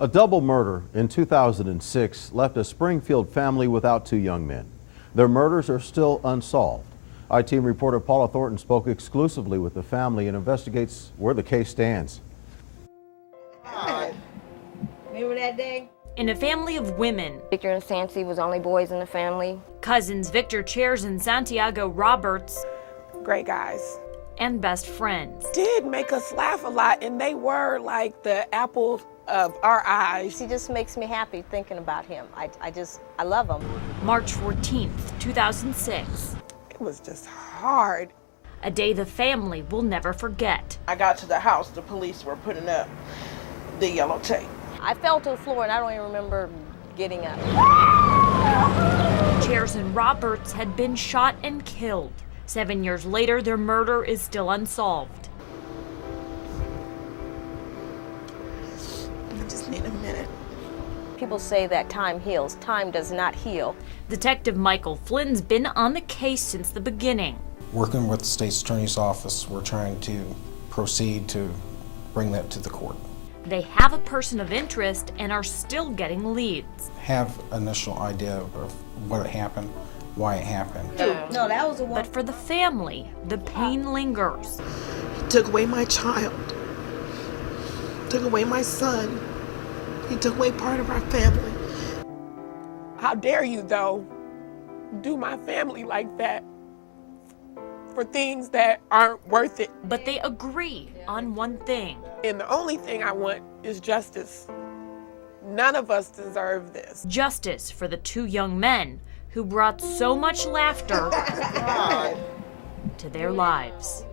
A double murder in 2006 left a Springfield family without two young men. Their murders are still unsolved. I-Team reporter Paula Thornton spoke exclusively with the family and investigates where the case stands. Remember that day? In a family of women, Victor and Sancy was only boys in the family. cousins Victor Chairs and Santiago Roberts, Great guys. and best friends. Did make us laugh a lot, and they were like the apple of our eyes. He just makes me happy thinking about him. I love him. March 14th, 2006. It was just hard. A day the family will never forget. I got to the house, the police were putting up the yellow tape. I fell to the floor and I don't even remember getting up. Chairs and Roberts had been shot and killed. 7 years later, their murder is still unsolved. I just need a minute. People say that time heals. Time does not heal. Detective Michael Flynn's been on the case since the beginning. Working with the state's attorney's office, we're trying to proceed to bring that to the court. They have a person of interest and are still getting leads. Have initial idea of what happened, why it happened. No, that was the one. But for the family, the pain lingers. He took away my child, took away my son. He took away part of our family. How dare you, though, do my family like that for things that aren't worth it. But they agree on one thing. And the only thing I want is justice. None of us deserve this. Justice for the two young men who brought so much laughter to their lives.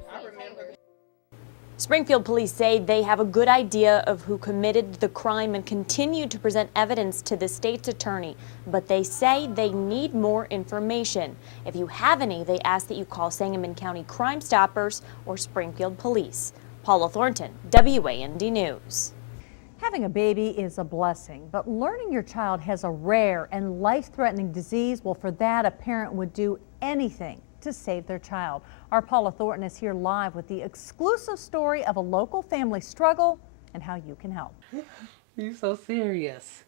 Springfield police say they have a good idea of who committed the crime and continue to present evidence to the state's attorney, but they say they need more information. If you have any, they ask that you call Sangamon County Crime Stoppers or Springfield Police. Paula Thornton, WAND News. Having a baby is a blessing, but learning your child has a rare and life-threatening disease, well, for that, a parent would do anything to save their child. Our Paula Thornton is here live with the exclusive story of a local family struggle and how you can help. You're so serious.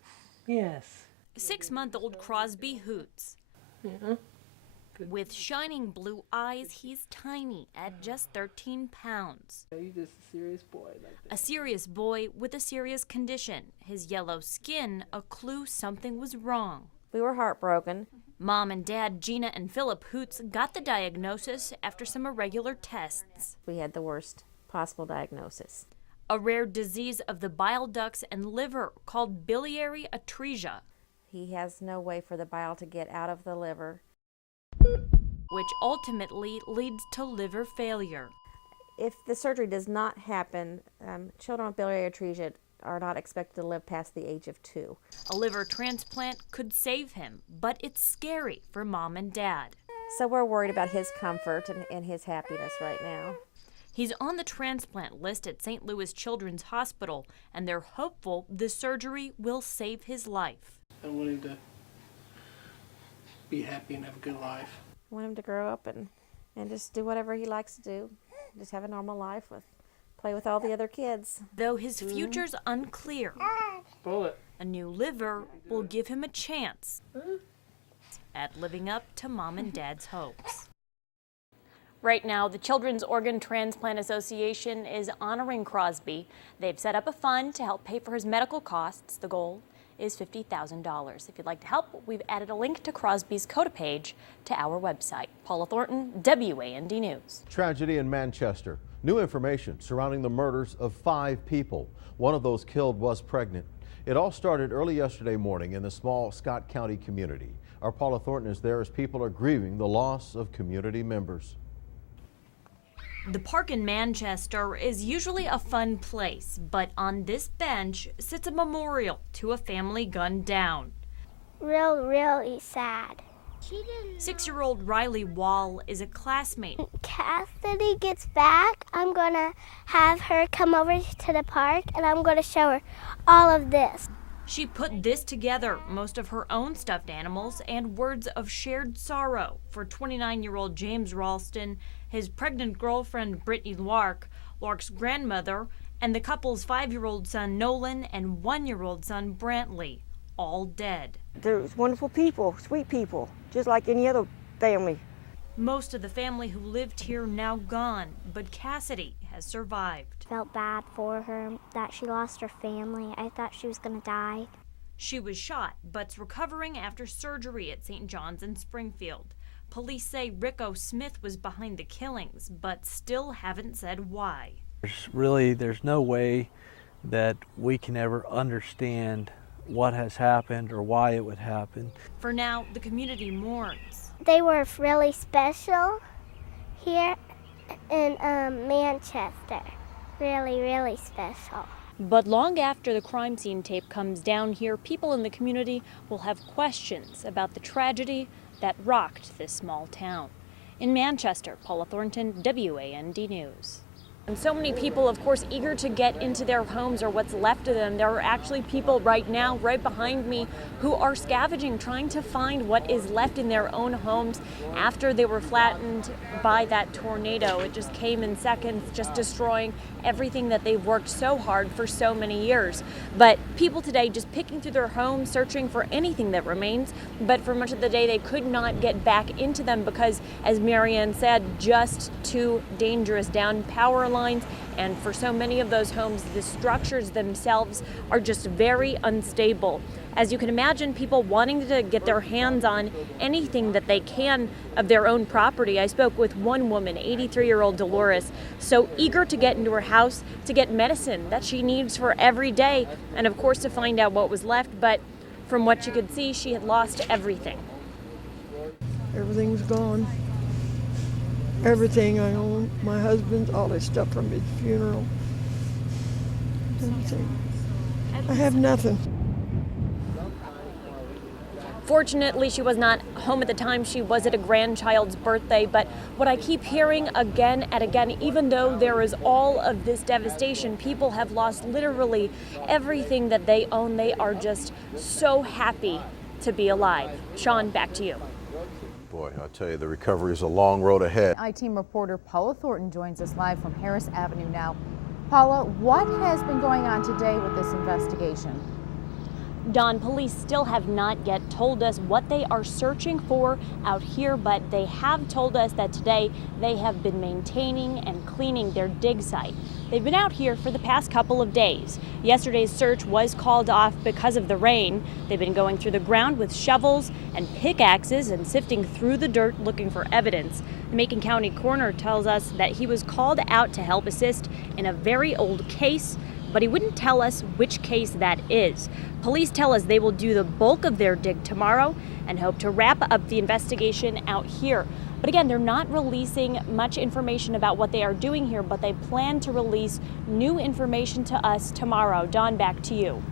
Yes. 6-month-old Crosby Hoots. With shining blue eyes, he's tiny at just 13 pounds. You're just a serious boy like that. A serious boy with a serious condition. His yellow skin, a clue something was wrong. We were heartbroken. Mom and Dad, Gina and Philip Hoots, got the diagnosis after some irregular tests. We had the worst possible diagnosis. A rare disease of the bile ducts and liver called biliary atresia. He has no way for the bile to get out of the liver. Which ultimately leads to liver failure. If the surgery does not happen, children with biliary atresia are not expected to live past the age of 2. A liver transplant could save him, but it's scary for Mom and Dad. So we're worried about his comfort and his happiness right now. He's on the transplant list at St. Louis Children's Hospital, and they're hopeful the surgery will save his life. I want him to be happy and have a good life. I want him to grow up and just do whatever he likes to do. Just have a normal life play with all the other kids. Though his future's unclear, Bullet. a new liver will give him a chance at living up to Mom and Dad's hopes. Right now, the Children's Organ Transplant Association is honoring Crosby. They've set up a fund to help pay for his medical costs. The goal is $50,000. If you'd like to help, we've added a link to Crosby's CODA page to our website. Paula Thornton, WAND News. Tragedy in Manchester. New information surrounding the murders of 5 people. One of those killed was pregnant. It all started early yesterday morning in the small Scott County community. Our Paula Thornton is there as people are grieving the loss of community members. The park in Manchester is usually a fun place, but on this bench sits a memorial to a family gunned down. Really sad. 6-year-old Riley Wall is a classmate. Cassidy gets back, I'm gonna have her come over to the park and I'm gonna show her all of this. She put this together, most of her own stuffed animals and words of shared sorrow for 29-year-old James Ralston, his pregnant girlfriend Brittany Lark, Lark's grandmother, and the couple's 5-year-old son Nolan and 1-year-old son Brantley, all dead. They're wonderful people, sweet people, just like any other family. Most of the family who lived here now gone, but Cassidy has survived. Felt bad for her that she lost her family. I thought she was gonna die. She was shot, but's recovering after surgery at St. John's in Springfield. Police say Rico Smith was behind the killings, but still haven't said why. There's no way that we can ever understand what has happened or why it would happen. For now, the community mourns. They were really special here in Manchester. Really, really special. But long after the crime scene tape comes down here, people in the community will have questions about the tragedy that rocked this small town. In Manchester, Paula Thornton, WAND News. And so many people, of course, eager to get into their homes or what's left of them. There are actually people right now, right behind me, who are scavenging, trying to find what is left in their own homes after they were flattened by that tornado. It just came in seconds, just destroying everything that they've worked so hard for so many years. But people today just picking through their homes, searching for anything that remains. But for much of the day, they could not get back into them because, as Marianne said, just too dangerous. Down power lines, and for so many of those homes, the structures themselves are just very unstable. As you can imagine, people wanting to get their hands on anything that they can of their own property. I spoke with one woman, 83-year-old Dolores, so eager to get into her house to get medicine that she needs for every day, and of course to find out what was left. But from what she could see, she had lost everything. Everything's gone. Everything I own, my husband's, all his stuff from his funeral. Everything. I have nothing. Fortunately, she was not home at the time. She was at a grandchild's birthday. But what I keep hearing again and again, even though there is all of this devastation, people have lost literally everything that they own. They are just so happy to be alive. Sean, back to you. Boy, I tell you, the recovery is a long road ahead. I-Team reporter Paula Thornton joins us live from Harris Avenue now. Paula, what has been going on today with this investigation? Dawn, police still have not yet told us what they are searching for out here, but they have told us that today they have been maintaining and cleaning their dig site. They've been out here for the past couple of days. Yesterday's search was called off because of the rain. They've been going through the ground with shovels and pickaxes and sifting through the dirt looking for evidence. The Macon County coroner tells us that he was called out to help assist in a very old case, but he wouldn't tell us which case that is. Police tell us they will do the bulk of their dig tomorrow and hope to wrap up the investigation out here. But again, they're not releasing much information about what they are doing here, but they plan to release new information to us tomorrow. Dawn, back to you.